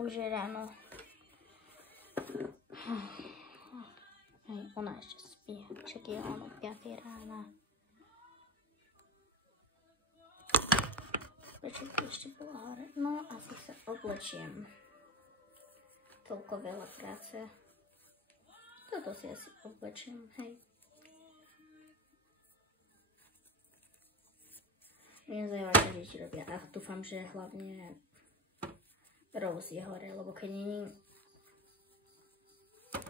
Už je ráno. Hej, ona ešte spí. Však je ono 5 rána. Prečo by ešte bola hore? No, asi sa oblečiem. Toľko veľa práce. Toto si asi oblečiem, hej. Mňa zaujíma, čo deti robia. A dúfam, že hlavne Rose je hore, lebo keď není,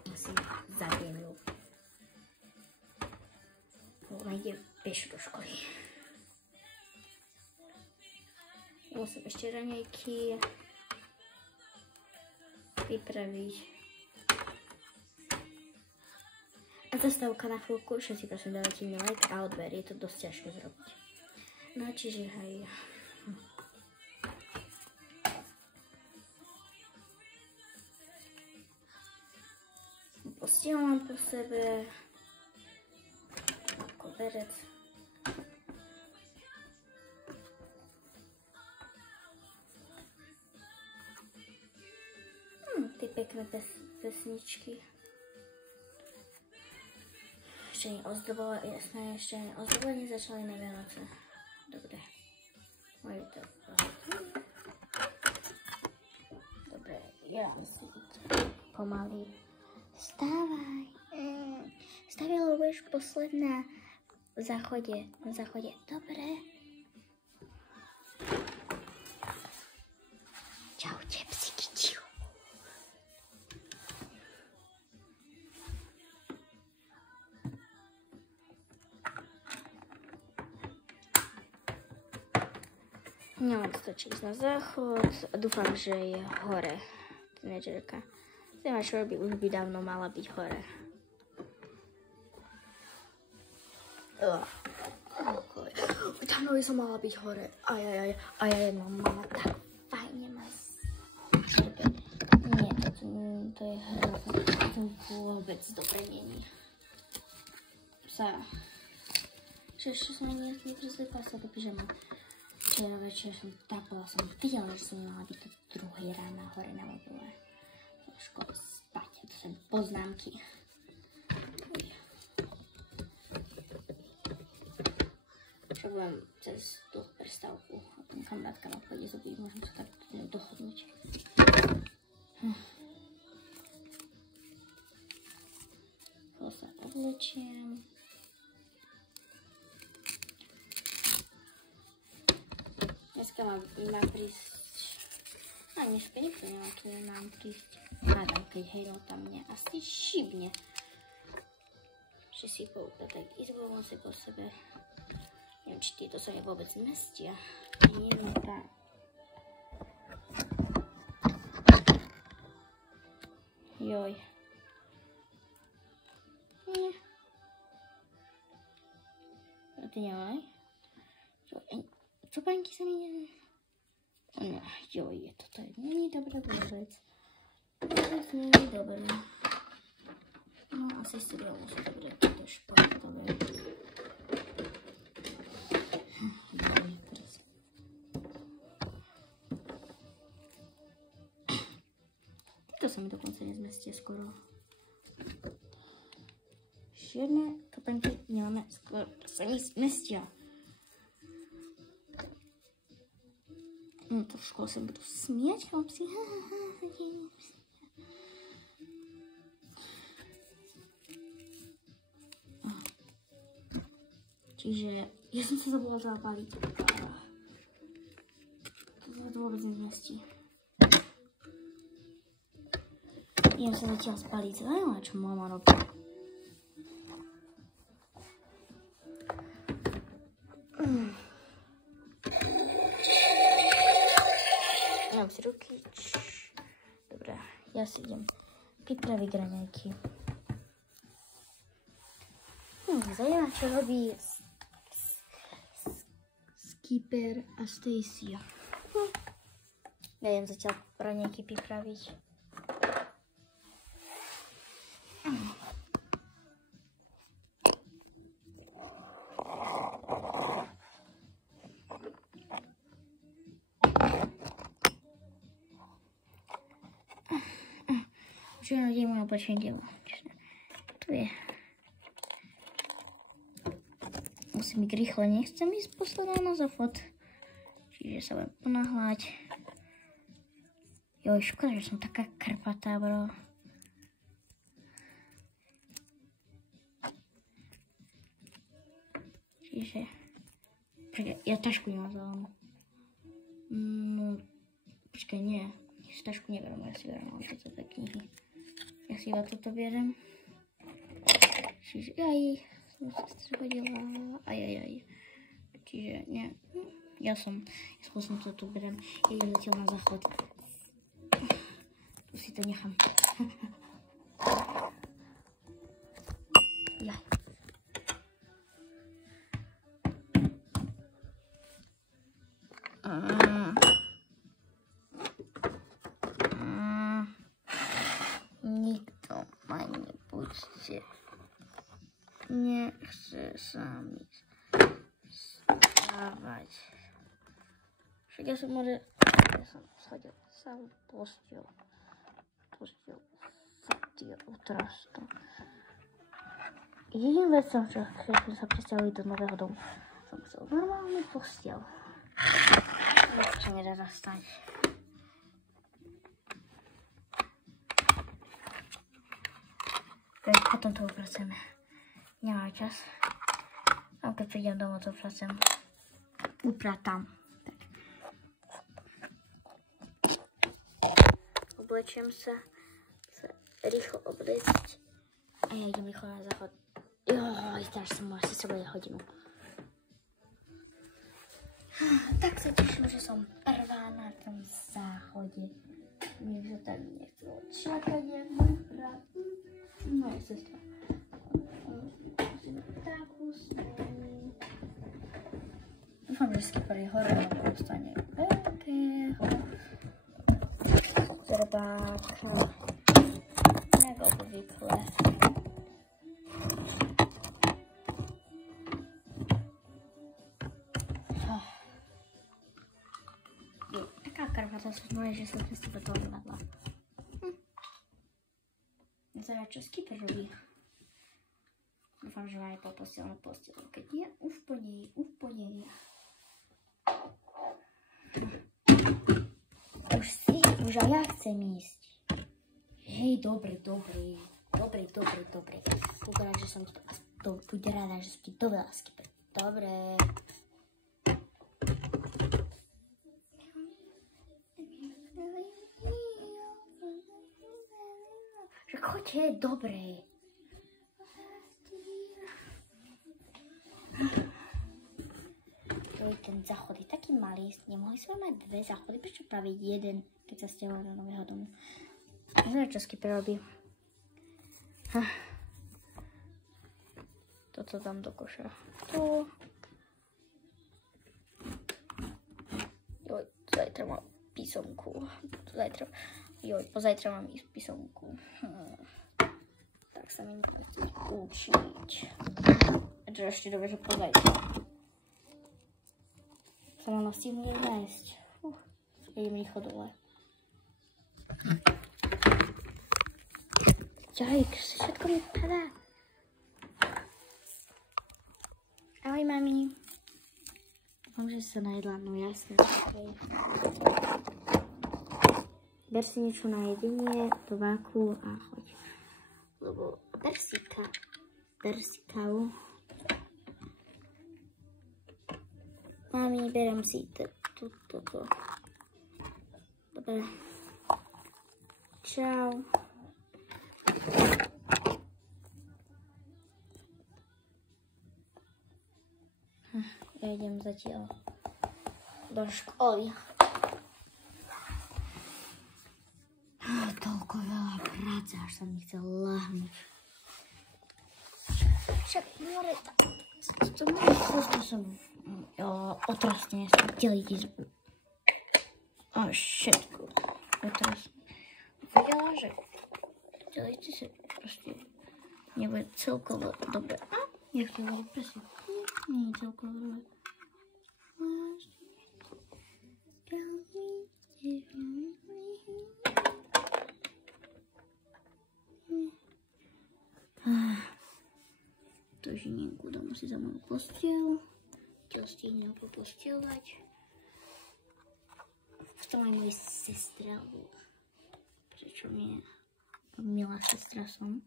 asi zabijem ju. Ona ide pešo do školy. Musím ešte raňajky pripraviť. A zastávka na chvíľku, všetci prosím dávajte mi like a odber, je to dosť ťažké zrobiť. No čiže hej. Postielam po sebe. Koberec. Ty pekné pesničky. Ešte nie ozdobovať, jasné, ešte ozdobovať nezačali na Vianoce. Dobre. Majú to dobre, ja si pomaly. Vstávaj. Vstávaj, lebo budeš posledná v záchode. Na záchode. Dobre. Čaute, psíky. Nemám to ísť na záchod. Dúfam, že je hore. Tínedžerka. Neviem, čo robí, už by dávno mala byť hore. Dávno by som mala byť hore. Ajajaj, mama tak fajne ma sebe. Nie, to je hrozné. To vôbec dobre není. Že ešte som ani neprezliekla sa do pyžama. Včera večer som tapala, som videla, že som mala byť do 2 rána hore na mobile. Škoda spať, to sú poznámky. Čo budem cez tú prestávku a tam kamarátka ma pôjde zuby, môžem sa tak dohodnúť. To sa odlečiem. Dneska mám prísť. A dneska nikto nemá, tu nemám prísť. Hádam, keď Hejlo tam mne asi šibne. Že si poupratať izbou si po sebe. Neviem, či tieto sa mi vôbec zmestia. Nie, no tak. Joj. Nie. A ty nemaj. Čopanky sa mi nie... No, joj, toto není dobré vôbec. Vôbec není dobré. No, asi si budem musieť dobre toto športové. Joj, prst. Tieto sa mi dokonca nezmestia skoro. Žiadne čopanky nemáme skoro, sa mi zmestia. Trošku sa budú smiať, chlapci. Čiže ja som sa zabudla zapáliť. To sa vôbec nezmestí. Idem sa zatiaľ spáliť zelená, čo mama robí. Mám si ruky. Dobre, ja si idem pripraviť raňajky. Zajímavé, čo robí Skipper a Stacy. Ja idem zatiaľ raňajky pripraviť. Čo je moje oblečenie dielo? Tu je. Musím ísť rýchle, nechcem ísť posledná na záchod. Čiže sa budem ponáhľať. Joj, škoda, že som taká krpatá, bro. Čiže... Počkaj, ja tašku nemám zelenú. No, počkaj, nie. Tašku neberiem, ja si beriem toto knihy. Ja si iba toto beriem. Čiže, som sa hodila. Čiže, nie. Ja som to tu beriem. Ja idem zatiaľ na záchod. Tu si to nechám. Jaj. Nikto ma nepustí. Nechce sa mi stávať. Však ja som schodil celú posteľ. Fatia otrastu. Jediným vecom, čo keď sme sa presťahovali do nového domu, som chcel normálnu posteľ. To sa nedá zastať. Potom to upracujeme. Nemám čas. A keď prídem domov, to upratám. Oblečiem sa rýchlo obliecť a ja idem rýchlo na záchod. Joj, teraz som asi sa bude hodinu. Tak sa teším, že som prvá na tom záchode. Mne sa tak nechcelo čakať, jak môj brat. Moja sestra. Musíme takú smenu. Dúfam, že skipper je hore, ale dostane veľkého drbáka. Jak obvykle. Taká karvata sú moje, že som cez teba toho vymadla. Nezaujímavé, čo skipper robí. Dúfam, že má aj posteľnú posteľ. Keď nie, úplne. Už aj ja chcem ísť. Hej, dobre. Poberám, že som ti to buď rada, že som ti dovela skipper. Dobre. Že choďte, dobre. Ten záchod je taký malý, nemohli sme mať dve záchody, prečo práve jeden, keď sa stiahovali do nového domu. Neviem, čo skipper robí. Toto dám do koša. Tu. Joj, zajtra mám písomku. Pozajtra mám ísť písomku. Tak sa mi nebude učiť. A to ešte dobre, že pozajtra. Sa mám stihnu nájsť. Idem rýchlo dole. Jajks, všetko mi padá. Ahoj, mami. Dúfam, že sa najedla, no jasne. Ber si niečo na jedenie, do váku a choď. Lebo ber si kávu. Mami, berem si toto. Dobre. Čau. Ja idem zatiaľ do školy. Toľko veľa práce, až sa mi chcel láhnuť. Však more, to môže spôsobom. Otrasne sa deliť izbu. A všetko. Otrasne. Vedela, že deliť sa proste nebude celkovo dobre. Jak to bude presne? Nie je celkovo dobre. Žininku, dám si za moju postiel. Čo stihnem popostieľovať. To aj moja sestra, prečo nie? Milá sestra som.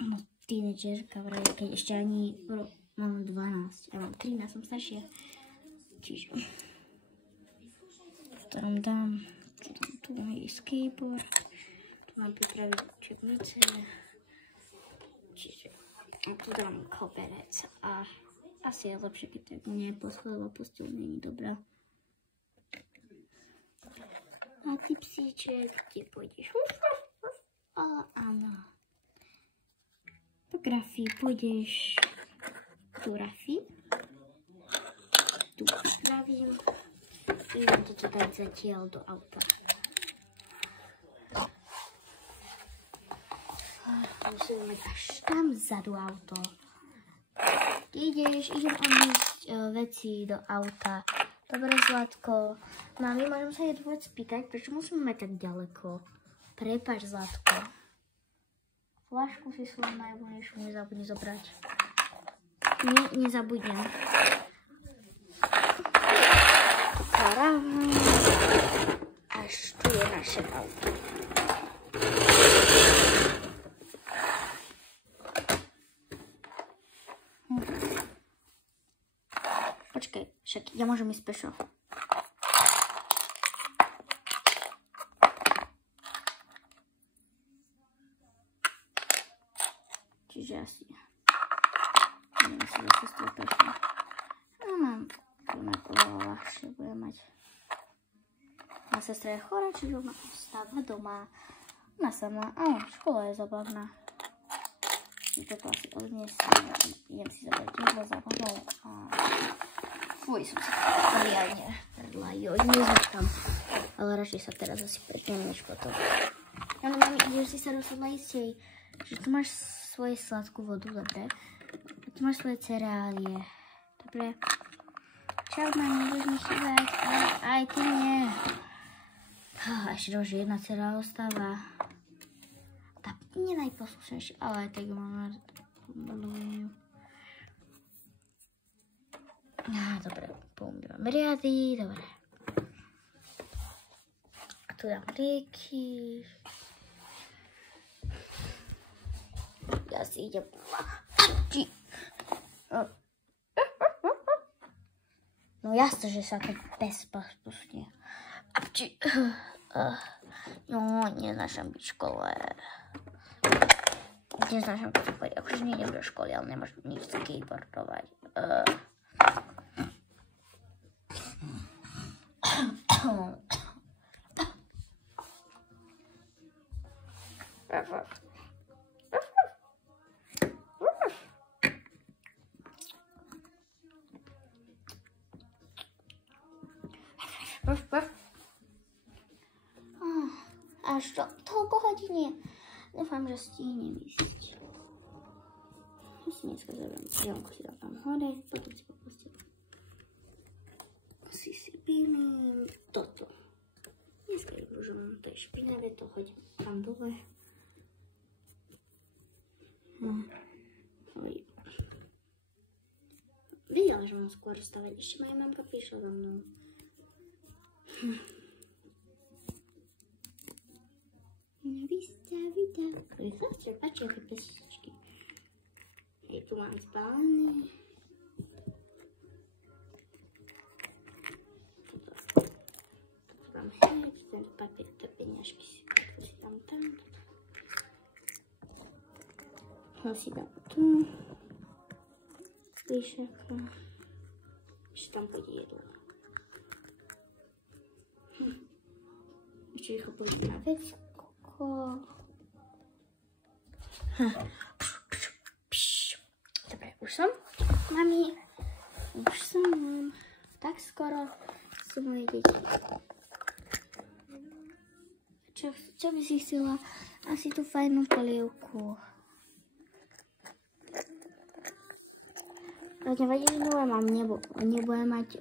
No, tínedžerka, keď ešte ani mám 12, ja mám 13, som staršia. Čiže v ktorom dám, tu mám jej skateboard, tu mám pripraviť učebnice, čiže tu dám koberec a asi je lepšie, keď tak nie posledová posteľ není dobrá. A ty psíček, kde pôjdeš? Áno. Po grafii pôjdeš tu Rafi. Tu pripravím. Idem to dať zatiaľ do auta. Musím mať až tam vzadu auto. Idem odniesť veci do auta. Dobre, Zlatko. Mami, môžem sa jednu vec spýtať, prečo musíme mať tak ďaleko? Prepáč, Zlatko. Flašku si svoju najvoľnejšiu nezabudni zobrať. Nie, nezabudnem. Až tu je naše auto. Počkaj, však ja môžem ísť pešo. Čiže asi idem si za sestrou pešo. No mám, to oveľa ľahšie bude mať. Moja sestra je chorá, čiže ona ostáva doma. Ona sama, áno, škola je zabavná. Toto asi odniesiem, idem si zabrať jedlo za vodou a... Fuj, som sa riadne predla, joj, nezvykam. Ale radšej sa teraz asi pretnem než potom. Áno, mami, ideš si sa rozhodla ísť jej, že tu máš svoju sladkú vodu, dobre? A tu máš svoje cereálie, dobre? Čau, mami, budeš mi chýbať, aj ty nie. Ešte už jedna cereál ostáva. Tá nie najposlušnejšia, ale aj tak ju mám rád. Dobre, pomývam riady, dobre. A tu dám rieky. Ja si idem... No jasne, že sa to bez spustí. No, neznášam byť v škole. Neznášam byť v škole. Akože nejdem do školy, ale nemôžem nič skateboardovať. Až do toľko hodiny. Dúfam, že stihnem ísť. Ja si dneska zavriem jonku, si dám tam hore, potom si popustím. Si pílim toto. Dneska je rúžom, to je špinavé, to hodím tam dole. Videla, že mám skôr stavať. Ešte moja mamka prišla za mnou. Mne sa páči, aké pesničky. Hej, tu mám zbalené. Toto dám hneď, tento papier, tie peňažky si dám tam. Toto si dám tu. Vyšako. Ešte tam pôjde jedlo. Ešte rýchlo pôjde na vecko. Dobre, už som. Mami, už som. Tak skoro sú moje deti. Čo by si chcela? Asi tú fajnú polievku. Nevadí, že mám nebudem mať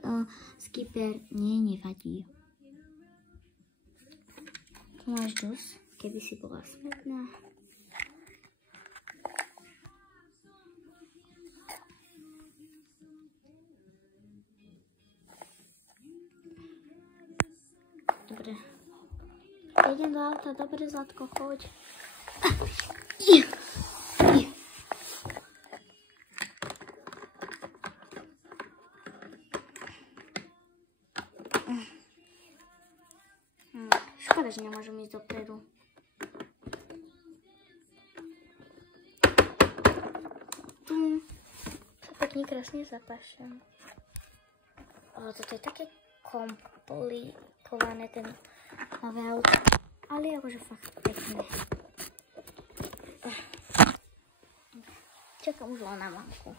skipper. Nie, nevadí. Tu máš dosť, keby si bola smutná. idem do auta, dobre Zlatko, choď. Škoda, že nemôžem ísť dopredu. Pekne krásne zapášam. Toto je také komplikované, ten nové auto, ale akože fakt pekné. Čakám už len na mamku.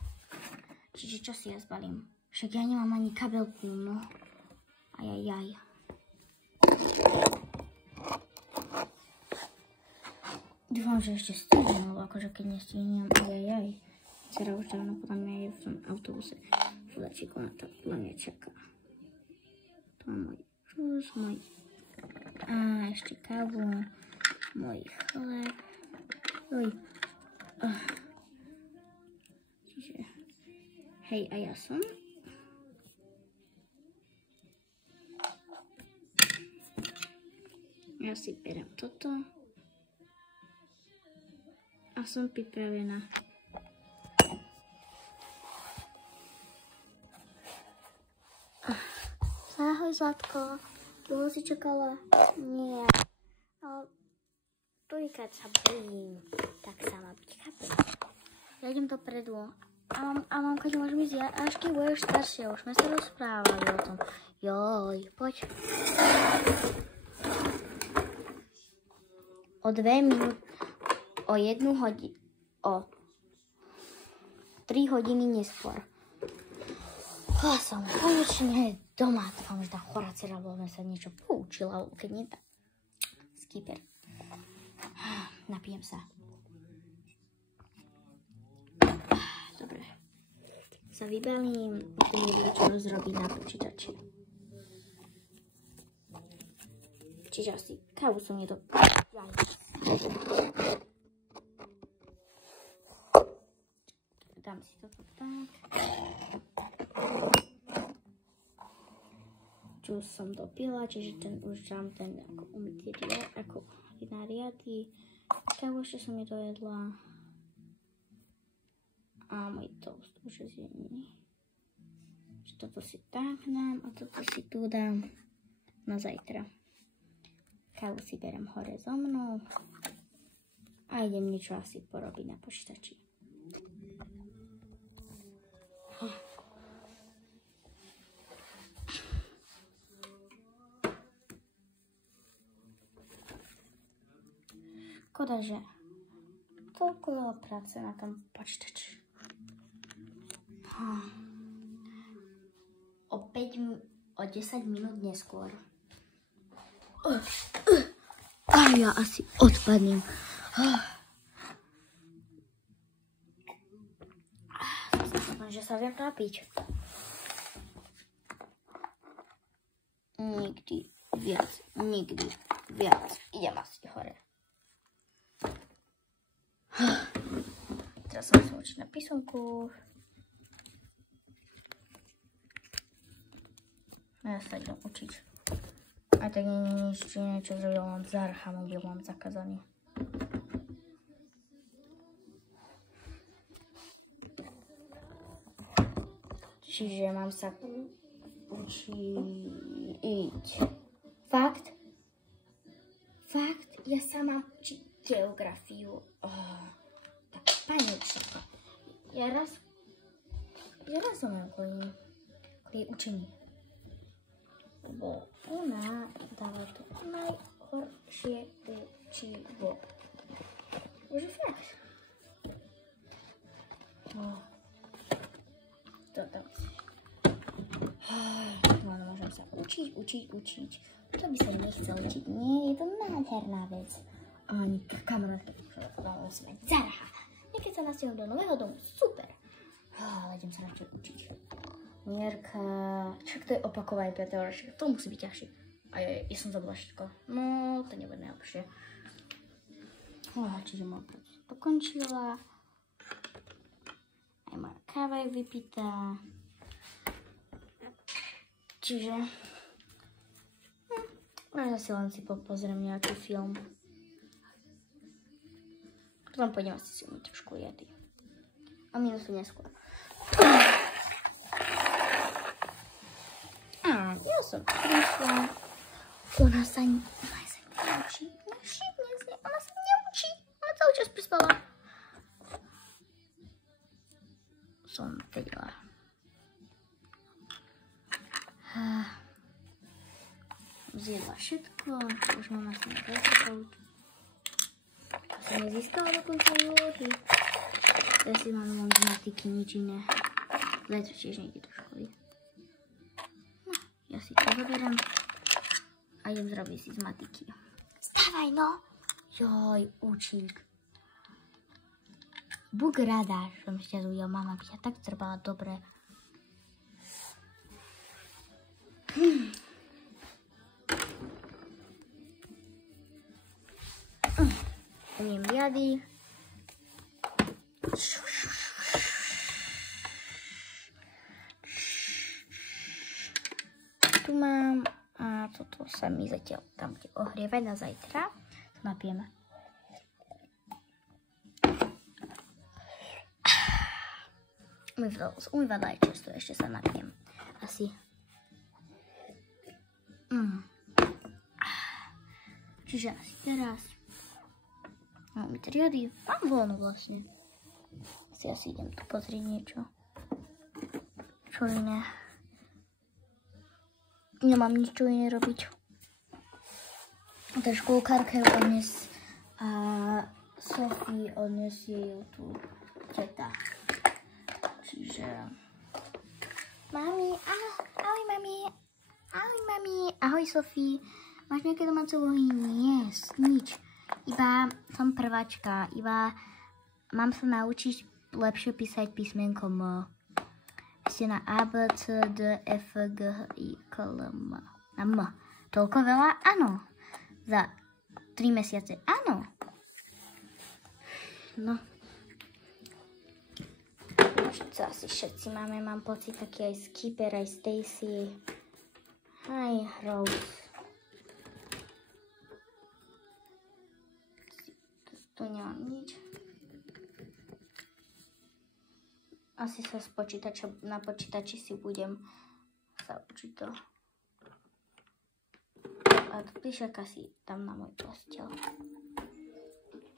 Čiže čo si ja zbalím? Však ja nemám ani kabelku, no. Ajajaj. Dúfam, že ešte stihnem, lebo akože keď nestihnem, ajajaj. Dcera už dávno podľa mňa je v tom autobuse. Chudáčik, ona to podľa mňa čaká. To je môj žus, môj... A ešte kávu, môj chleb. Čiže... Hej, a ja som... Ja si berem toto. A som pripravená. Ahoj, Zlatko. Dlho si čakala? Nie. Ale prvýkrát sa bojím. Tak sama byť, chápem. Ja idem dopredu. A mamka, nemôžem ísť ja, až keď budeš staršia. Už sme sa rozprávali o tom. Joj, poď. O 2 minúty, o 1 hodinu, o 3 hodiny neskôr. Som konečne doma. Dúfam, že tá chorá dcera, lebo sa niečo poučila, keď nie tak. Skipper. Napijem sa. Dobre. Sa vybalím, musím vedieť, čo rozrobiť na počítači. Čiže asi kávu som nedopila. Dám si toto tak. Džús som dopila, čiže ten už dám ten ako umytý riad, ako na riady. Kávu ešte som nedojedla. A môj toast už je zjedený. Toto si tak dám a toto si tu dám na zajtra. Kávu si berem hore so mnou a idem niečo asi porobiť na počítači. Škoda, že toľko veľa práce na tom počítači. O 10 minút neskôr. A ja asi odpadnem. Že sa viem napiť. Nikdy viac. Idem asi hore. Teraz sa musím učiť na písomku. Ja sa idem učiť. A tak nie je nič iné, čo zrobil mám Zarcha, mobil mám zakázaný. Čiže mám sa učiť. Fakt? Ja sa mám učiť geografiu. Tak panička. Ja rozumiem kvôli učení. Lebo ona dáva to najhoršie učivo. Už je fakt. Toto. No, môžem sa učiť. To by sa nechcel učiť. Nie, je to nádherná vec. A ani kamarátky, musíme mať Zarcha. Niekedy sa nasťahujem do nového domu, super. Ale idem sa radšej učiť. Mierka, čak to je opakovanie 5. ročníka, to musí byť ťažšie. A ja som zabila všetko. No, to nebude najlepšie. Čiže moja práca dokončila. Aj moja káva je vypitá. Čiže Možno si pozriem nejaký film. Potom pôjdem asi si umyť trošku riady. A minútu neskôr. A ja som prišla. Ona sa neučí. Ona sa neučí. Ona celý čas prispala. Som vedela. Zjedla všetko. Už mama sa nezískala. Sa nezískala dokonca úlohy. Ja si mám len z matiky, nič iné. Zajtra tiež nejde do školy. No, ja si to zoberiem a idem zrobiť si z matiky. Stávaj no! Joj, učík. Buď rada, že som ťa zujel. Mama by ťa tak trebala dobre. Umiem riady. Tu mám a toto sa mi zatiaľ tam bude ohrievať na zajtra. To napijeme. Umývadla je čerstvo, ešte sa napijem. Asi. Čiže asi teraz mám umyť riady. Mám voľno vlastne. Asi idem tu pozrieť niečo. Čo iné. Nemám nič čo iné robiť. Tej škôlkárke odnes a Sofii odnesie ju tu teta. Čiže... Mami, ahoj mami. Ahoj mami. Ahoj Sofii. Máš nejaké domáce úlohy? Nie, nič. Iba som prváčka. Iba mám sa naučiť lepšie písať písmenko M. Ešte na A, B, C, D, F, G, I, K, L, M. Na M. Toľko veľa? Áno. Za 3 mesiace? Áno. No. Čo asi všetci máme, mám pocit, taký aj Skipper, aj Stacy, aj Rose. Tu nemám nič. Asi sa na počítači si budem sa učiť to. A tu píšek asi tam na môj posteľ.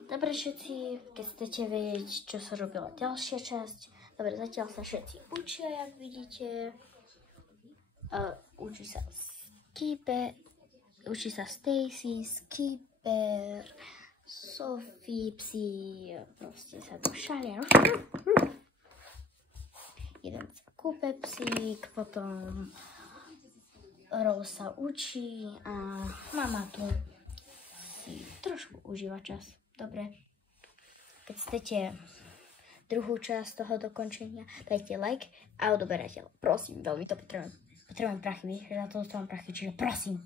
Dobre všetci, keď chcete vedieť, čo sa robila ďalšia časť. Dobre, zatiaľ sa všetci učia, jak vidíte. Učí sa Skipper, učí sa Stacy, Skipper, Sophie, psi, proste sa tu šalia. Jeden sa kúpe psík, potom Rose sa učí a mama tu si trošku užíva čas. Dobre, keď chcete druhú časť toho dokončenia, dajte like a odoberateľ. Prosím, veľmi to potrebujem. Potrebujem prachy, vieš, že za to dostávam prachy, čiže prosím.